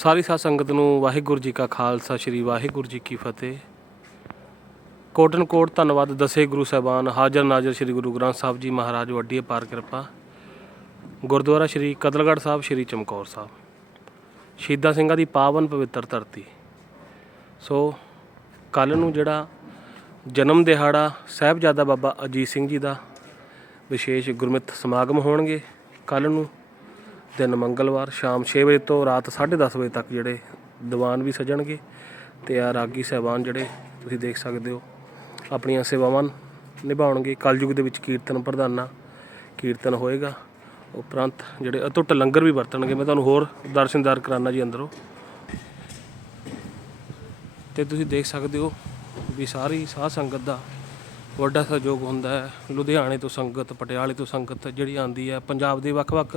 ਸਾਰੀ ਸਾਧ ਸੰਗਤ ਨੂੰ ਵਾਹਿਗੁਰੂ ਜੀ ਕਾ ਖਾਲਸਾ, ਸ੍ਰੀ ਵਾਹਿਗੁਰੂ ਜੀ ਕੀ ਫਤਿਹ। ਕੋਟਨ ਕੋਟ ਧੰਨਵਾਦ ਦਸੇ ਗੁਰੂ ਸਾਹਿਬਾਨ, ਹਾਜ਼ਰ ਨਾਜ਼ਰ ਸ੍ਰੀ ਗੁਰੂ ਗ੍ਰੰਥ ਸਾਹਿਬ ਜੀ ਮਹਾਰਾਜ, ਵੱਡੀ ਪਾਰ ਕਿਰਪਾ। ਗੁਰਦੁਆਰਾ ਸ੍ਰੀ ਕਤਲਗੜ੍ਹ ਸਾਹਿਬ, ਸ੍ਰੀ ਚਮਕੌਰ ਸਾਹਿਬ। ਸ਼ਹੀਦਾਂ ਸਿੰਘਾਂ ਦੀ ਪਾਵਨ ਪਵਿੱਤਰ ਧਰਤੀ। ਸੋ ਕੱਲ ਨੂੰ ਜਿਹੜਾ ਜਨਮ ਦਿਹਾੜਾ ਸਾਹਿਬਜ਼ਾਦਾ ਬਾਬਾ ਅਜੀਤ ਸਿੰਘ ਜੀ ਦਾ ਵਿਸ਼ੇਸ਼ ਗੁਰਮਤਿ ਸਮਾਗਮ ਹੋਣਗੇ ਕੱਲ ਨੂੰ ਦਿਨ ਮੰਗਲਵਾਰ ਸ਼ਾਮ 6 ਵਜੇ ਤੋਂ ਰਾਤ 10:30 ਵਜੇ ਤੱਕ ਜਿਹੜੇ ਦੀਵਾਨ ਵੀ ਸਜਣਗੇ ਤੇ ਆ ਰਾਗੀ ਸਹਿਬਾਨ ਜਿਹੜੇ ਤੁਸੀਂ ਦੇਖ ਸਕਦੇ ਹੋ, ਆਪਣੀਆਂ ਸੇਵਾਵਾਂ ਨਿਭਾਉਣਗੇ। ਕਲਯੁਗ ਦੇ ਵਿੱਚ ਕੀਰਤਨ ਪ੍ਰਧਾਨਾ ਕੀਰਤਨ ਹੋਏਗਾ। ਉਪਰੰਤ ਜਿਹੜੇ ਅਟੁੱਟ ਲੰਗਰ ਵੀ ਵਰਤਣਗੇ। ਮੈਂ ਤੁਹਾਨੂੰ ਹੋਰ ਦਰਸ਼ਨਦਾਰ ਕਰਾਨਾ ਜੀ ਅੰਦਰੋਂ। ਤੇ ਤੁਸੀਂ ਦੇਖ ਸਕਦੇ ਹੋ ਵੀ ਸਾਰੀ ਸਾਧ ਸੰਗਤ ਦਾ ਵੱਡਾ ਸਹਿਯੋਗ ਹੁੰਦਾ ਹੈ। ਲੁਧਿਆਣੇ ਤੋਂ ਸੰਗਤ, ਪਟਿਆਲੇ ਤੋਂ ਸੰਗਤ ਜਿਹੜੀ ਆਂਦੀ ਹੈ। ਪੰਜਾਬ ਦੇ ਵੱਖ-ਵੱਖ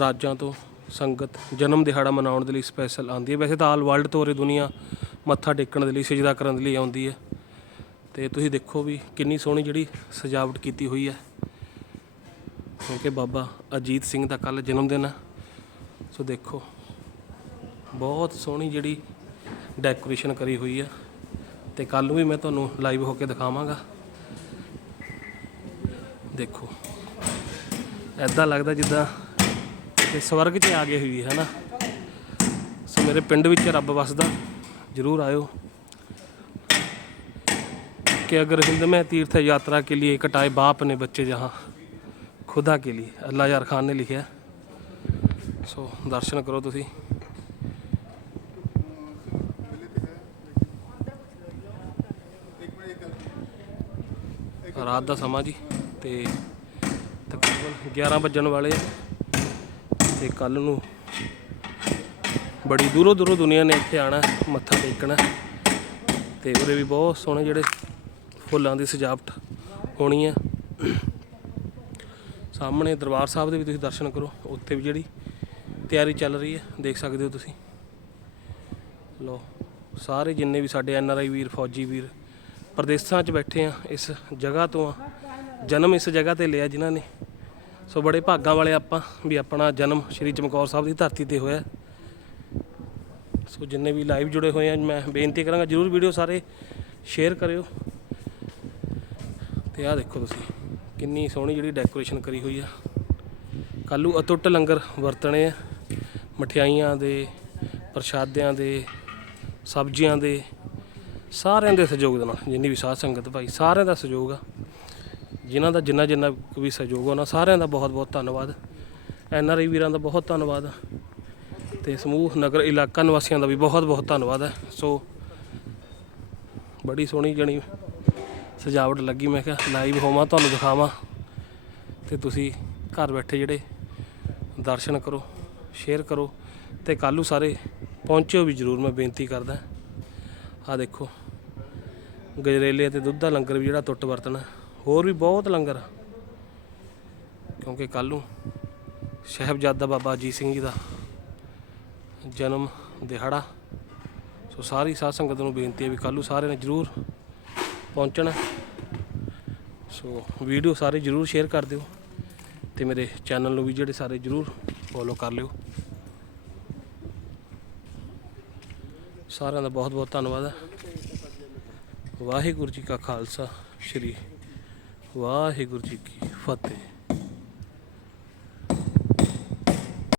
ਰਾਜਾਂ ਤੋਂ ਸੰਗਤ ਜਨਮ ਦਿਹਾੜਾ ਮਨਾਉਣ ਦੇ ਲਈ ਸਪੈਸ਼ਲ ਆਉਂਦੀ ਹੈ। ਵੈਸੇ ਤਾਂ ਆਲ ਵਰਲਡ ਤੋਂ ਉਰੇ ਦੁਨੀਆ ਮੱਥਾ ਟੇਕਣ ਦੇ ਲਈ, ਸਜਦਾ ਕਰਨ ਦੇ ਲਈ ਆਉਂਦੀ ਹੈ। ਤੇ ਤੁਸੀਂ ਦੇਖੋ ਵੀ ਕਿੰਨੀ ਸੋਹਣੀ ਜਿਹੜੀ ਸਜਾਵਟ ਕੀਤੀ ਹੋਈ ਹੈ। ਕਿਉਂਕਿ ਬਾਬਾ ਅਜੀਤ ਸਿੰਘ ਦਾ ਕੱਲ ਜਨਮ ਦਿਨ ਹੈ। ਸੋ ਦੇਖੋ, ਬਹੁਤ ਸੋਹਣੀ ਜਿਹੜੀ ਡੈਕੋਰੇਸ਼ਨ ਕਰੀ ਹੋਈ ਹੈ। ਤੇ ਕੱਲ ਨੂੰ ਵੀ ਮੈਂ ਤੁਹਾਨੂੰ ਲਾਈਵ ਹੋ ਕੇ ਦਿਖਾਵਾਂਗਾ। ਦੇਖੋ ਐਦਾਂ ਲੱਗਦਾ ਜਿੱਦਾਂ ਕਿ ਸਵਰਗ 'ਚ ਆ ਗਏ ਹੋਈ ਹੈ ਨਾ ਸੋ ਮੇਰੇ ਪਿੰਡ ਵਿੱਚ ਰੱਬ ਵਸਦਾ ਜਰੂਰ ਆਇਓ कि अगर हिंद में तीर्थ यात्रा के लिए कटाए बाप ने बच्चे जहाँ खुदा के लिए अल्लाह यार खान ने लिखा है सो दर्शन करो ਤੁਸੀਂ ਰਾਤ ਦਾ ਸਮਾਂ ਜੀ ਤੇ ਤਕਰੀਬਨ 11 ਵੱਜਣ ਵਾਲੇ ਆ ਤੇ ਕੱਲ ਨੂੰ ਬੜੀ ਦੂਰੋਂ ਦੂਰੋਂ ਦੁਨੀਆ ਨੇ ਇੱਥੇ ਆਣਾ ਮੱਥਾ ਟੇਕਣਾ ਤੇ ਉਰੇ ਵੀ ਬਹੁਤ ਸੋਹਣੇ ਜਿਹੜੇ ਫੁੱਲਾਂ ਦੀ ਸਜਾਵਟ ਹੋਣੀ ਹੈ ਸਾਹਮਣੇ ਦਰਬਾਰ ਸਾਹਿਬ ਦੇ ਵੀ ਤੁਸੀਂ ਦਰਸ਼ਨ ਕਰੋ, ਉੱਥੇ ਵੀ ਜਿਹੜੀ ਤਿਆਰੀ ਚੱਲ ਰਹੀ ਹੈ, ਦੇਖ ਸਕਦੇ ਹੋ ਤੁਸੀਂ। ਲੋ ਸਾਰੇ ਜਿੰਨੇ ਵੀ ਸਾਡੇ ਐਨ ਆਰ ਆਈ ਵੀਰ, ਫੌਜੀ ਵੀਰ ਪ੍ਰਦੇਸ਼ਾਂ 'ਚ ਬੈਠੇ ਆ, ਇਸ ਜਗ੍ਹਾ ਤੋਂ ਆ, ਜਨਮ ਇਸ ਜਗ੍ਹਾ ਤੇ ਲਿਆ ਜਿਨ੍ਹਾਂ ਨੇ। ਸੋ ਬੜੇ ਭਾਗਾਂ ਵਾਲੇ ਆਪਾਂ ਵੀ ਆਪਣਾ ਜਨਮ ਸ਼੍ਰੀ ਚਮਕੌਰ ਸਾਹਿਬ ਦੀ ਧਰਤੀ ਤੇ ਹੋਇਆ। ਸੋ ਜਿੰਨੇ ਵੀ ਲਾਈਵ ਜੁੜੇ ਹੋਏ ਆ, ਮੈਂ ਬੇਨਤੀ ਕਰਾਂਗਾ ਜਰੂਰ ਵੀਡੀਓ ਸਾਰੇ ਸ਼ੇਅਰ ਕਰਿਓ। ਤੇ ਆਹ ਦੇਖੋ ਤੁਸੀਂ, ਕਿੰਨੀ ਸੋਹਣੀ ਜਿਹੜੀ ਡੈਕੋਰੇਸ਼ਨ ਕਰੀ ਹੋਈ ਆ। ਕੱਲੂ ਅਤੁੱਟ ਲੰਗਰ ਵਰਤਣੇ ਆ, ਮਠਿਆਈਆਂ ਦੇ, ਪ੍ਰਸ਼ਾਦਿਆਂ ਦੇ, ਸਬਜ਼ੀਆਂ ਦੇ, ਸਾਰਿਆਂ ਦੇ ਸਹਿਯੋਗ ਦੇ ਨਾਲ, ਜਿੰਨੀ ਵੀ ਸਾਧ ਸੰਗਤ ਭਾਈ, ਸਾਰਿਆਂ ਦਾ ਸਹਿਯੋਗ ਆ। ਜਿਨ੍ਹਾਂ ਦਾ ਜਿੰਨਾ ਜਿੰਨਾ ਵੀ ਸਹਿਯੋਗ ਉਹਨਾਂ ਸਾਰਿਆਂ ਦਾ ਬਹੁਤ ਬਹੁਤ ਧੰਨਵਾਦ। ਐਨ ਆਰ ਆਈ ਵੀਰਾਂ ਦਾ ਬਹੁਤ ਧੰਨਵਾਦ। ਤੇ ਸਮੂਹ ਨਗਰ ਇਲਾਕਾ ਨਿਵਾਸੀਆਂ ਦਾ ਵੀ ਬਹੁਤ ਬਹੁਤ ਧੰਨਵਾਦ ਹੈ। ਸੋ ਬੜੀ ਸੋਹਣੀ ਜਣੀ ਸਜਾਵਟ ਲੱਗੀ, ਮੈਂ ਕਿਹਾ ਲਾਈਵ ਹੋਵਾਂ, ਤੁਹਾਨੂੰ ਦਿਖਾਵਾਂ। ਤੇ ਤੁਸੀਂ ਘਰ ਬੈਠੇ ਜਿਹੜੇ ਦਰਸ਼ਨ ਕਰੋ ਸ਼ੇਅਰ ਕਰੋ ਤੇ ਕੱਲ੍ਹ ਨੂੰ ਸਾਰੇ ਪਹੁੰਚਿਓ ਵੀ ਜ਼ਰੂਰ, ਮੈਂ ਬੇਨਤੀ ਕਰਦਾ। ਆ ਦੇਖੋ, ਗਜਰੇਲੇ ਤੇ ਦੁੱਧ ਦਾ ਲੰਗਰ ਵੀ ਜਿਹੜਾ ਟੁੱਟ ਵਰਤਣਾ। ਹੋਰ ਵੀ ਬਹੁਤ ਲੰਗਰ ਕਿਉਂਕਿ ਕੱਲ੍ਹ ਨੂੰ ਸਾਹਿਬਜ਼ਾਦਾ ਬਾਬਾ ਅਜੀਤ ਸਿੰਘ ਜੀ ਦਾ ਜਨਮ ਦਿਹਾੜਾ। ਸੋ ਸਾਰੀ ਸਾਧ ਸੰਗਤ ਨੂੰ ਬੇਨਤੀ ਹੈ ਵੀ ਕੱਲ੍ਹ ਨੂੰ ਸਾਰਿਆਂ ਨੇ ਜ਼ਰੂਰ ਪਹੁੰਚਣਾ। ਸੋ ਵੀਡੀਓ ਸਾਰੇ ਜਰੂਰ ਸ਼ੇਅਰ ਕਰ ਦਿਓ ਤੇ ਮੇਰੇ ਚੈਨਲ ਨੂੰ ਵੀ ਜਿਹੜੇ ਸਾਰੇ ਜਰੂਰ ਫੋਲੋ ਕਰ ਲਿਓ। ਸਾਰਿਆਂ ਦਾ ਬਹੁਤ ਬਹੁਤ ਧੰਨਵਾਦ ਹੈ। ਵਾਹਿਗੁਰੂ ਜੀ ਕਾ ਖਾਲਸਾ, ਸ੍ਰੀ ਵਾਹਿਗੁਰੂ ਜੀ ਕੀ ਫਤਿਹ।